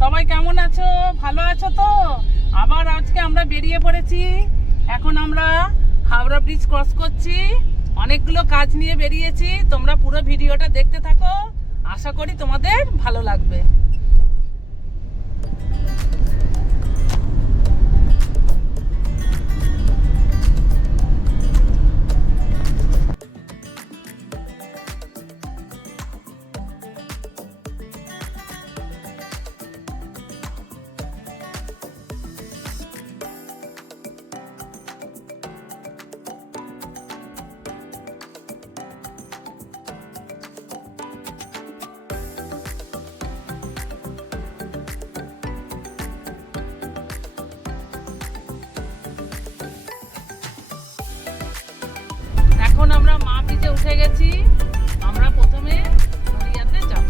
সবাই কেমন আছো? ভালো আছো তো? আবার আজকে আমরা বেরিয়ে পড়েছি। এখন আমরা হাওড়া ব্রিজ ক্রস করছি। অনেকগুলো কাজ নিয়ে বেরিয়েছি। তোমরা পুরো ভিডিওটা দেখতে থাকো, আশা করি তোমাদের ভালো লাগবে। এখন আমরা মা ব্রিজে উঠে গেছি। আমরা প্রথমে গড়িয়াতে যাব।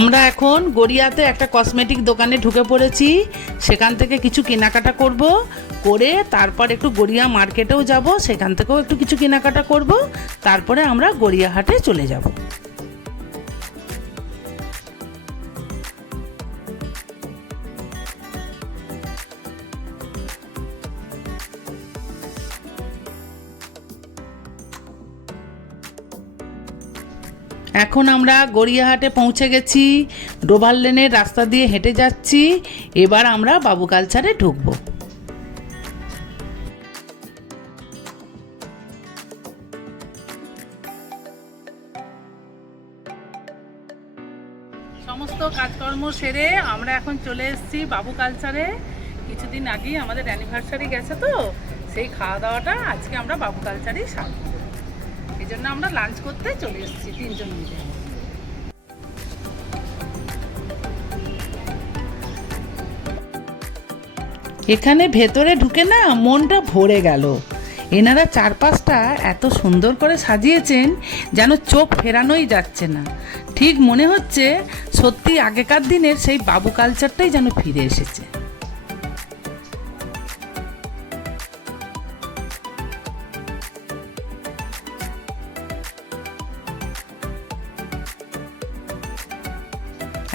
আমরা এখন গড়িয়াতে একটা কসমেটিক দোকানে ঢুকে পড়েছি। সেখান থেকে কিছু কেনাকাটা করব, করে তারপর একটু গড়িয়া মার্কেটেও যাব, সেখান থেকেও একটু কিছু কেনাকাটা করব, তারপরে আমরা গড়িয়াহাটে চলে যাব। এখন আমরা গড়িয়াহাটে পৌঁছে গেছি। ডোভার লেনের রাস্তা দিয়ে হেঁটে যাচ্ছি। এবার আমরা বাবু কালচারে ঢুকব। সমস্ত কাজকর্ম সেরে আমরা এখন চলে এসেছি বাবু কালচারে। কিছুদিন আগেই আমাদের অ্যানিভার্সারি গেছে, তো সেই খাওয়া দাওয়াটা আজকে আমরা বাবু কালচারেই সারব। এই জন্য আমরা লাঞ্চ করতে চলে এসেছি তিনজন মিলে। এখানে ভেতরে ঢুকে না মনটা ভরে গেল। এনারা চারপাশটা এত সুন্দর করে সাজিয়েছেন, যেন চোখ ফেরানোই যাচ্ছে না। ঠিক মনে হচ্ছে সত্যি আগেকার দিনের সেই বাবু কালচারটাই যেন ফিরে এসেছে।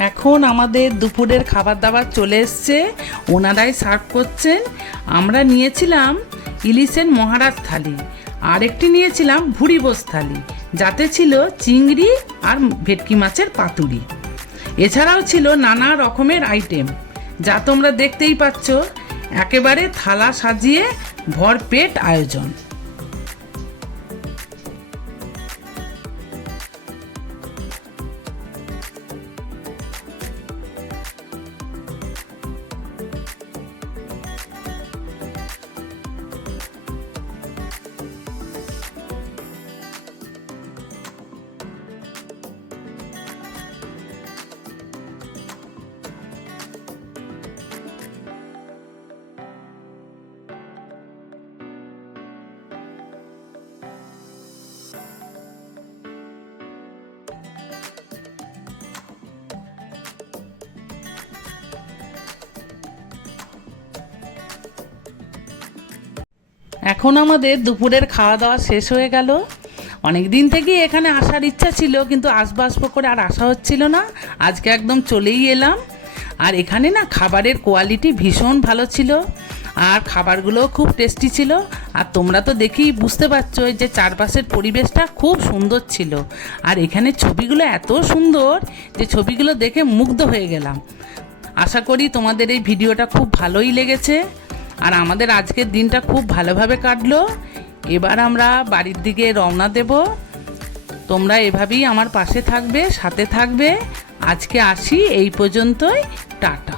এখন আমাদের দুপুরের খাবার দাবার চলে এসছে, ওনারাই সার্ভ করছেন। আমরা নিয়েছিলাম ইলিশের মহারাজ থালি, আর একটি নিয়েছিলাম ভুড়িবোস থালি, যাতে ছিল চিংড়ি আর ভেটকি মাছের পাতুরি। এছাড়াও ছিল নানা রকমের আইটেম, যা তোমরা দেখতেই পাচ্ছ। একেবারে থালা সাজিয়ে ভরপেট আয়োজন। এখন আমাদের দুপুরের খাওয়া দাওয়া শেষ হয়ে গেল। অনেক দিন থেকেই এখানে আসার ইচ্ছা ছিল, কিন্তু আসবো করে আর আসা হচ্ছিল না। আজকে একদম চলেই এলাম। আর এখানে না খাবারের কোয়ালিটি ভীষণ ভালো ছিল, আর খাবারগুলোও খুব টেস্টি ছিল। আর তোমরা তো দেখেই বুঝতে পারছো যে চারপাশের পরিবেশটা খুব সুন্দর ছিল। আর এখানে ছবিগুলো এত সুন্দর যে ছবিগুলো দেখে মুগ্ধ হয়ে গেলাম। আশা করি তোমাদের এই ভিডিওটা খুব ভালোই লেগেছে। আর আমাদের আজকের দিনটা খুব ভালোভাবে কাটলো। এবার আমরা বাড়ির দিকে রওনা দেব। তোমরা এভাবেই আমার পাশে থাকবে, সাথে থাকবে। আজকে আসি এই পর্যন্তই। টাটা।